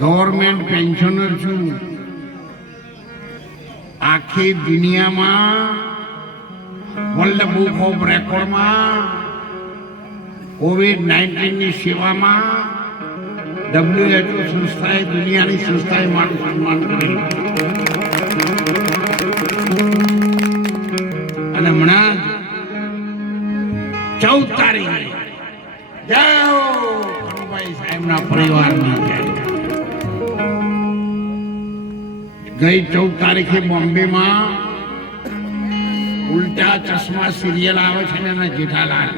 Government pensioner છું. આખી દુનિયામાં વર્લ્ડ બુક ઓફ રેકોર્ડમાં કોવિડ નાઇન્ટીનની સેવામાં ડબ્લ્યુએચઓ સંસ્થાએ, દુનિયાની સંસ્થાએ મારું સન્માન કર્યું અને હમણાં ચૌદ તારીખે જય સાહેબના પરિવારની જય ગઈ ચૌદ તારીખે બોમ્બેમાં ઉલટા ચશ્મા સિરિયલ આવે છે ને એના જેઠાલાલ.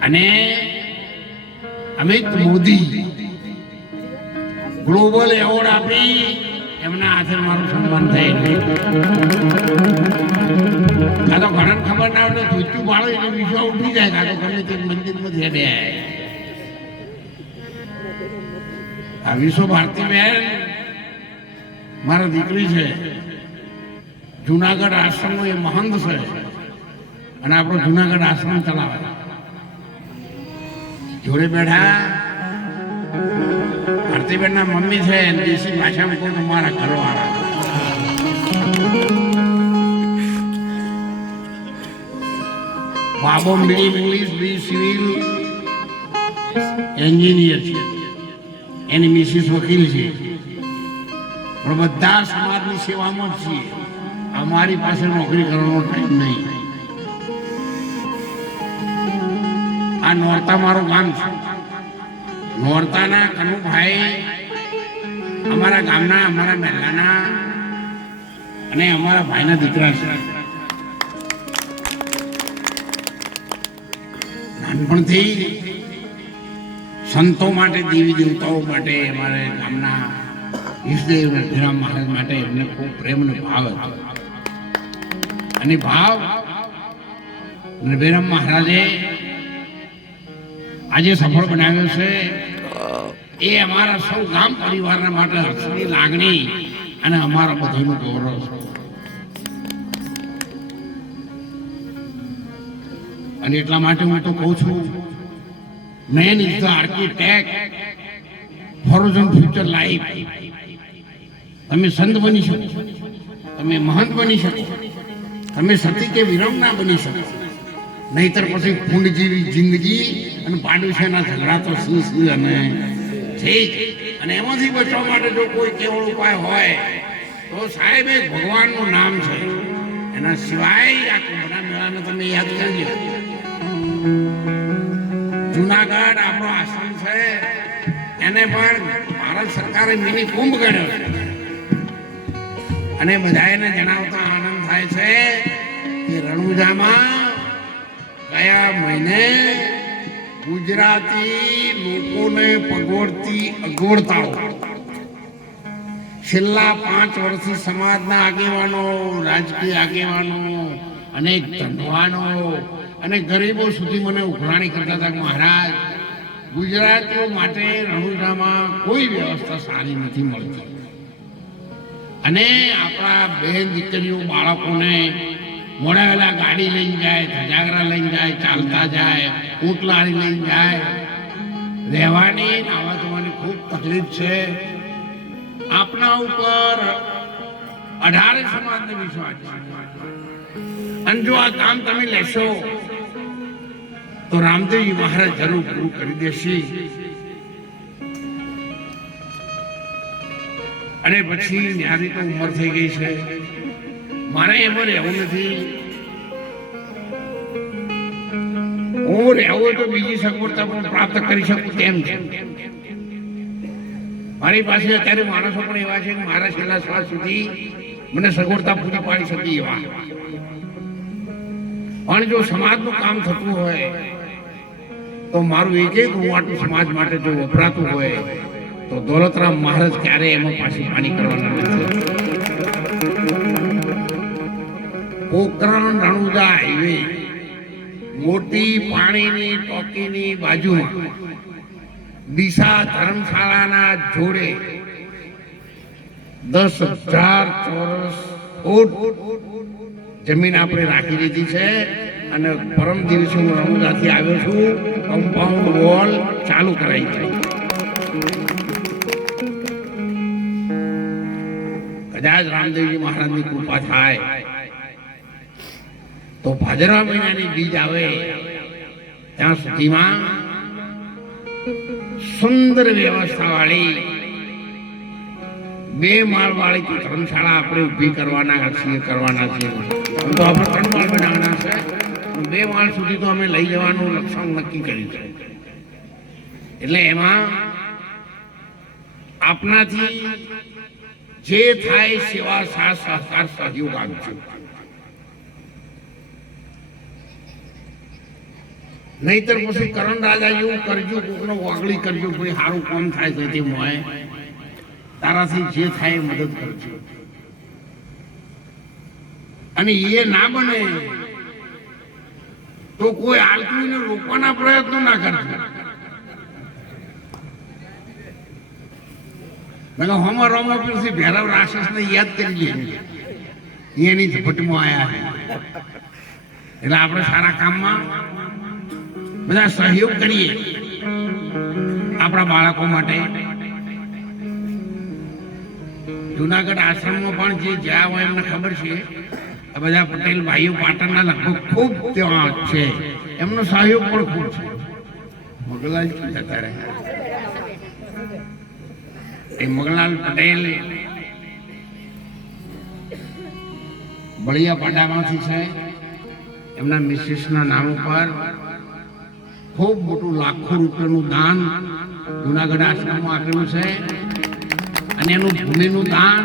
અને અમિત મોદી ગ્લોબલ એવોર્ડ આપી એમના હાથે મારું સન્માન થયેલું કાં તો ઘણા ખબર ના હોય જોતું બાળો એટલે વિશ્વ ઉઠી જાય કાં તો ગમે તે મંદિરમાં હેડે આ વિશ્વ ભારતી બેન મારા દીકરી છે. જુનાગઢ આશ્રમનો એ મહંત છે. અને આપણો જુનાગઢ આશ્રમ ચલાવે. જોડે બેઠા. ભારતીબેનના મમ્મી છે દેશી ભાષામાં કહું તો મારા ઘરવાળા. બાબો મિડી ઇંગ્લિશ બી સિવિલ એન્જિનિયર છે. એની મિસિસ વકીલ છે. પણ બધા સમાજની સેવામાં જ છીએ. અમારી પાસે નોકરી કરવાનો ટાઈમ નહીં. આ નોરતા મારું ગામ છે. નોરતાના કનુભાઈ અમારા ગામના, અમારા મહેલાના અને અમારા ભાઈના દીકરા છે. નાનપણથી સંતો માટે, દેવી દેવતાઓ માટે અમારે ગામના ઈષ્ટદેવ નરસિંહ મહારાજ માટે એમને ખૂબ પ્રેમનો ભાવ હતો. અને ભાવ નરભેરામ મહારાજે આજે સફળ બનાવ્યો છે. એ અમારા સૌ ગામ પરિવારના માટે હર્ષની લાગણી અને અમારા બધાનું ગૌરવ છે. અને એટલા માટે હું તો કહું છું, man is the architect for own future life. તમે સંત બની શકો. તમે મહંત બની શકો. તમે સતી કે વિરમના બની શકો. નહીતર પછી કુંડ જેવી જિંદગી અને પાડોશીના ઝઘડા તો શું શું અને છે. અને એમાંથી બચવા માટે જો કોઈ કેવળ ઉપાય હોય, તો સાહેબ એક ભગવાનનું નામ છે. એના સિવાય આ કુંભના મેળાને તમે યાદ કરજો. જુનાગઢ આપણો આશ્રમ છે. એને પણ ભારત સરકારે મિની કુંભ ગણ્યો છે. અને બધાને જણાવતા આનંદ થાય છે કે રણુજામાં ગયા મહિને ગુજરાતી લોકોને પગોળતી અગવડતાઓ. છેલ્લા પાંચ વર્ષથી સમાજના આગેવાનો, રાજકીય આગેવાનો અનેક ધનવાનો અને ગરીબો સુધી મને ઉઘરાણી કરતા હતા મહારાજ, ગુજરાતીઓ માટે રણુજામાં કોઈ વ્યવસ્થા સારી નથી મળતી. અને આપણા બેન દીકરીઓ બાળકોને મોડા વહેલા ગાડી લઈને જાય, ધજાગરા લઈને જાય, ચાલતા જાય ઊંટલારી લઈને જાય. રહેવાની નાવા જવાની ખૂબ તકલીફ છે. આપના ઉપર અઢારે સમાજને વિશ્વાસ અને જો આ કામ તમે લેશો, તો રામદેવજી મહારાજ જરૂર પૂરું કરી દેશે. અને પછી ન્યારી તો ઉંમર થઈ ગઈ છે. મારે એમાં રહેવું નથી. હું રહેવું તો બીજી સગવડતા પણ પ્રાપ્ત કરી શકું તેમ છે. મારી પાસે અત્યારે માણસો પણ એવા છે કે મારા છેલ્લા શ્વાસ સુધી મને સગવડતા પૂરી પાડી શકી એવા. પણ જો સમાજનું કામ થતું હોય, તો મારું એક એક રૂવાટું સમાજ માટે જો વપરાતું હોય તો દોલતરામ મહારાજ ક્યારે એમાં પાછી પાણી કરવાના નથી પોખરણ રણુજા હાઈવે, મોટી પાણીની ટોકીની બાજુમાં, દિશા ધર્મશાળાના જોડે દસ હજાર ચોરસ ફૂટ જમીન આપણે રાખી દીધી છે અને પરમ દિવસે હું રણુજાથી આવ્યો છું કમ્પાઉન્ડ વોલ ચાલુ કરાવી છે. કદાચ રામદેવજી મહારાજની કૃપા થાય, તો ભાદરવા મહિનાની બીજ આવે. ત્યાં સુધીમાં સુંદર વ્યવસ્થા વાળી બે માળ વાળી ધર્મશાળા આપણે ઊભી કરવાના છીએ કરવાના છીએ. તો આપણે ત્રણ માળ બનાવવાના છે. બે માળ સુધી તો અમે લઈ જવાનું લક્ષણ નક્કી કર્યું છે. એટલે એમાં આપનાથી જે થાય સેવા સાથ સહકાર સહયોગ આપજો. નહીતર પછી કરણ રાજા જેવું કરજો, કોકનો વાગળી કરજો કોઈ સારું કામ થાય તો તે મોય તારાથી જે થાય મદદ કરજો. અને એ ના બને તો કોઈ આલતુને રોકવાના પ્રયત્નો ના કરજો. નકર હોમર રોમર પછી ભૈરવ રાક્ષસને યાદ કરી લે એની ઝપટમાં છે. એટલે આપણે સારા કામમાં બધા સહયોગ કરીએ આપણા બાળકો માટે. જુનાગઢ આશ્રમમાં પણ જે જ્યાં હોય એમને ખબર છે બધા પટેલ ભાઈઓ પાટણના લગભગ ખૂબ ત્યાં છે. એમનો સહયોગ પણ ખૂબ છે. મગલાલ જતા રહ્યા. એ મગલાલ પટેલ બળિયા પાડામાંથી છે. એમના મિસિસના નામ ઉપર ખૂબ મોટું લાખો રૂપિયાનું દાન જુનાગઢ આશ્રમમાં આપેલું છે. અને એનું ભૂમિનું દાન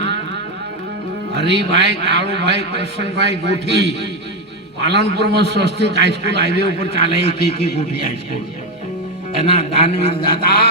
હરિભાઈ કાળુભાઈ કૃષ્ણભાઈ ગોઠી પાલનપુરમાં સ્વસ્તિક હાઈસ્કૂલ હાઈવે ઉપર ચાલે એક એક ગોઠી હાઈસ્કૂલ એના દાનવીર દાતા